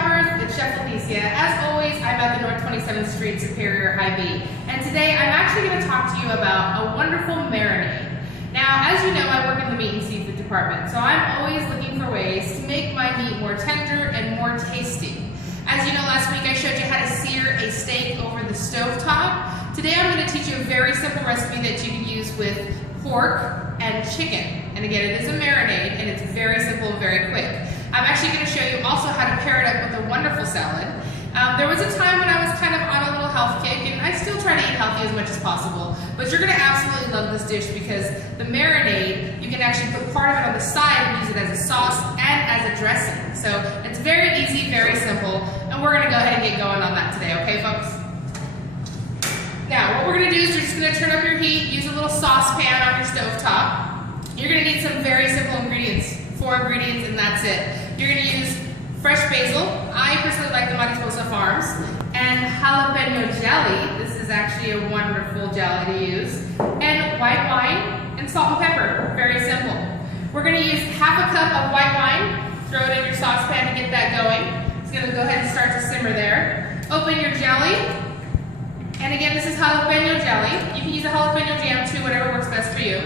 shoppers, it's Chef Leticia. As always, I'm at the North 27th Street Superior Hy-Vee. And today I'm actually going to talk to you about a wonderful marinade. Now, as you know, I work in the meat and seafood department, so I'm always looking for ways to make my meat more tender and more tasty. As you know, last week I showed you how to sear a steak over the stovetop. Today I'm going to teach you a very simple recipe that you can use with pork and chicken. And again, it is a marinade, and it's very simple and very quick. I'm actually going to show you also how to pair it up with a wonderful salad. There was a time when I was kind of on a little health kick, and I still try to eat healthy as much as possible, but you're going to absolutely love this dish because the marinade, you can actually put part of it on the side and use it as a sauce and as a dressing. So it's very easy, very simple, and we're going to go ahead and get going on that today, okay folks? Now, what we're going to do is you're just going to turn up your heat, use a little saucepan on your stovetop. You're going to need some very simple ingredients, 4 ingredients, and that's it. You're going to use fresh basil. I personally like the Mariposa Farms. And jalapeno jelly. This is actually a wonderful jelly to use. And white wine and salt and pepper. Very simple. We're going to use half a cup of white wine. Throw it in your saucepan to get that going. It's going to go ahead and start to simmer there. Open your jelly. And again, this is jalapeno jelly. You can use a jalapeno jam too, whatever works best for you.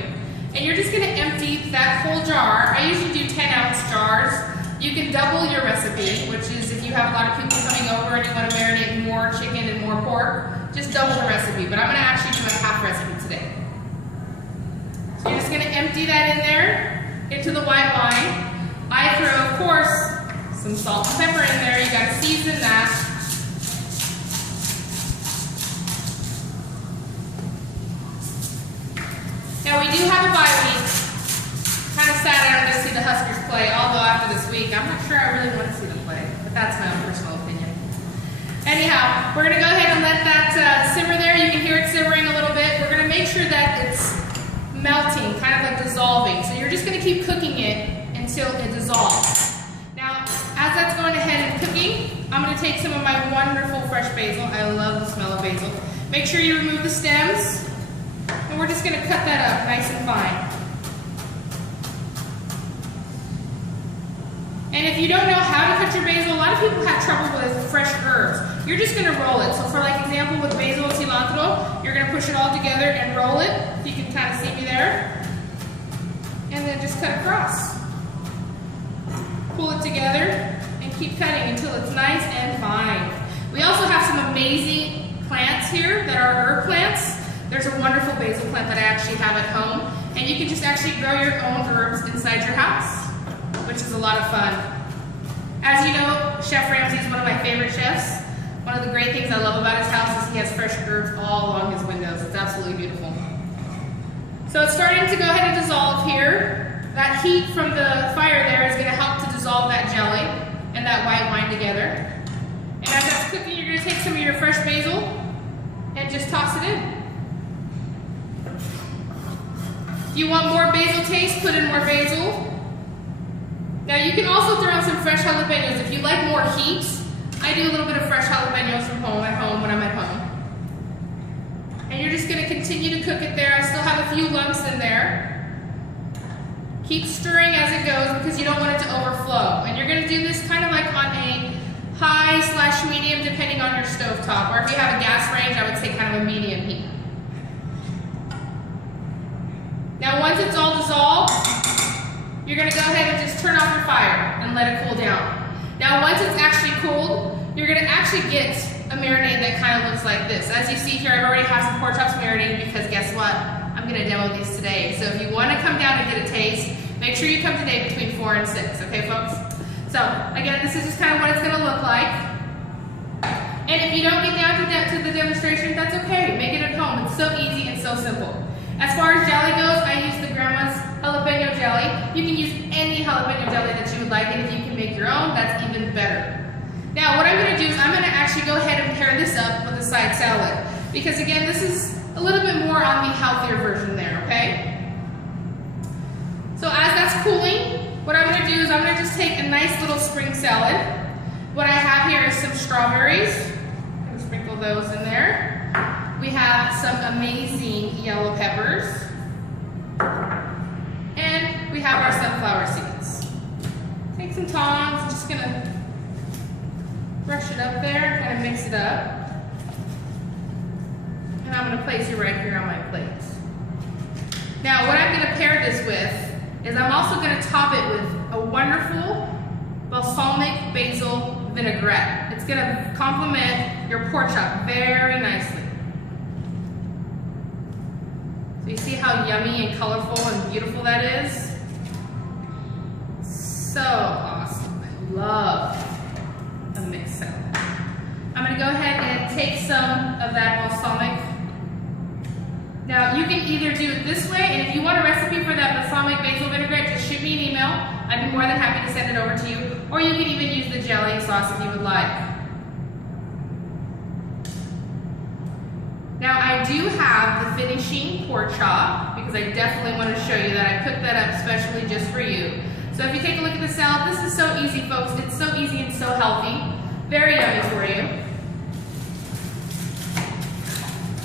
And you're just going to empty that whole jar. I usually do 10-ounce jars. You can double your recipe, which is if you have a lot of people coming over and you want to marinate more chicken and more pork, just double the recipe. But I'm going to actually do a half recipe today. So you're just going to empty that in there into the white wine. I throw, of course, some salt and pepper in there. You got to season that. Now we do have a bye week. Kind of sad I don't get to see the Huskers play, although after this week, I'm not sure I really want to see them play, but that's my own personal opinion. Anyhow, we're going to go ahead and let that simmer there. You can hear it simmering a little bit. We're going to make sure that it's melting, kind of like dissolving. So you're just going to keep cooking it until it dissolves. Now, as that's going ahead and cooking, I'm going to take some of my wonderful fresh basil. I love the smell of basil. Make sure you remove the stems. And we're just going to cut that up nice and fine. And if you don't know how to cut your basil, a lot of people have trouble with fresh herbs. You're just going to roll it. So for like example with basil and cilantro, you're going to push it all together and roll it. You can kind of see me there. And then just cut across. Pull it together and keep cutting until it's nice and fine. We also have some amazing plants here that are herb plants. There's a wonderful basil plant that I actually have at home, and you can just actually grow your own herbs inside your house, which is a lot of fun. As you know, Chef Ramsay is one of my favorite chefs. One of the great things I love about his house is he has fresh herbs all along his windows. It's absolutely beautiful. So it's starting to go ahead and dissolve here. That heat from the fire there is going to help to dissolve that jelly and that white wine together. And as that's cooking, you're going to take some of your fresh basil and just toss it in. If you want more basil taste, put in more basil. Now you can also throw in some fresh jalapenos. If you like more heat, I do a little bit of fresh jalapenos from home at home when I'm at home. And you're just going to continue to cook it there. I still have a few lumps in there. Keep stirring as it goes because you don't want it to overflow. And you're going to do this kind of like on a high/medium depending on your stovetop. Or if you have a gas range, I would say kind of a medium heat. Now once it's all dissolved, you're going to go ahead and just turn off your fire and let it cool down. Now once it's actually cooled, you're going to actually get a marinade that kind of looks like this. As you see here, I've already have some pork chops marinated because guess what? I'm going to demo these today. So if you want to come down and get a taste, make sure you come today between 4 and 6, okay folks? So again, this is just kind of what it's going to look like. And if you don't get down to the demonstration, that's okay. Make it at home. It's so easy and so simple. As far as jelly goes, I use the grandma's jalapeno jelly. You can use any jalapeno jelly that you would like, and if you can make your own, that's even better. Now, what I'm going to do is I'm going to actually go ahead and pair this up with a side salad, because again, this is a little bit more on the healthier version there, okay? So as that's cooling, what I'm going to do is I'm going to just take a nice little spring salad. What I have here is some strawberries. I'm going to sprinkle those in there. We have some amazing yellow peppers. And we have our sunflower seeds. Take some tongs, I'm just gonna brush it up there, kind of mix it up. And I'm going to place it right here on my plate. Now, what I'm going to pair this with is I'm also going to top it with a wonderful balsamic basil vinaigrette. It's going to complement your pork chop very nicely. So you see how yummy and colorful and beautiful that is? So awesome. I love a mixed salad. I'm going to go ahead and take some of that balsamic. Now you can either do it this way, and if you want a recipe for that balsamic basil vinaigrette, just shoot me an email. I'd be more than happy to send it over to you. Or you can even use the jelly sauce if you would like. Now I do have the finishing pork chop because I definitely want to show you that I cooked that up specially just for you. So if you take a look at the salad, this is so easy, folks. It's so easy and so healthy. Very yummy for you.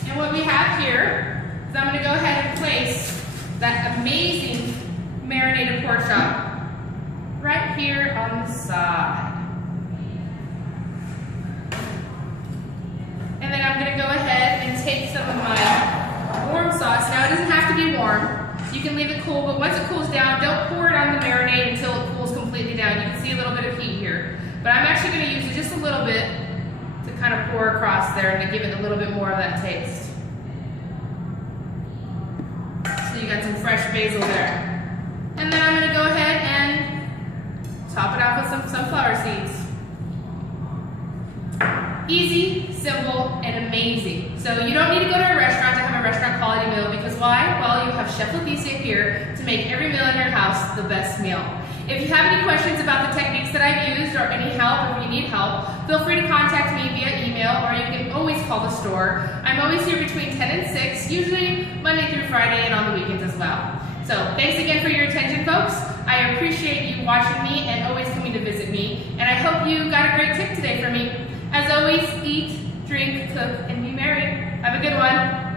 And what we have here is I'm going to go ahead and place that amazing marinated pork chop right here on the side. And then I'm going to go ahead and take some of my warm sauce. Now it doesn't have to be warm. You can leave it cool, but once it cools down, don't pour it on the marinade until it cools completely down. You can see a little bit of heat here. But I'm actually going to use it just a little bit to kind of pour across there and to give it a little bit more of that taste. So you got some fresh basil there. And then I'm going to go ahead and top it off with some sunflower seeds. Easy, simple, and amazing. So you don't need to go to a restaurant to have a restaurant quality meal because why? Well, you have Chef Leticia here to make every meal in your house the best meal. If you have any questions about the techniques that I've used or any help, if you need help, feel free to contact me via email or you can always call the store. I'm always here between 10 and 6, usually Monday through Friday and on the weekends as well. So thanks again for your attention, folks. I appreciate you watching me and always coming to visit me. And I hope you got a great tip today from me. As always, eat, drink, cook, and be merry. Have a good one.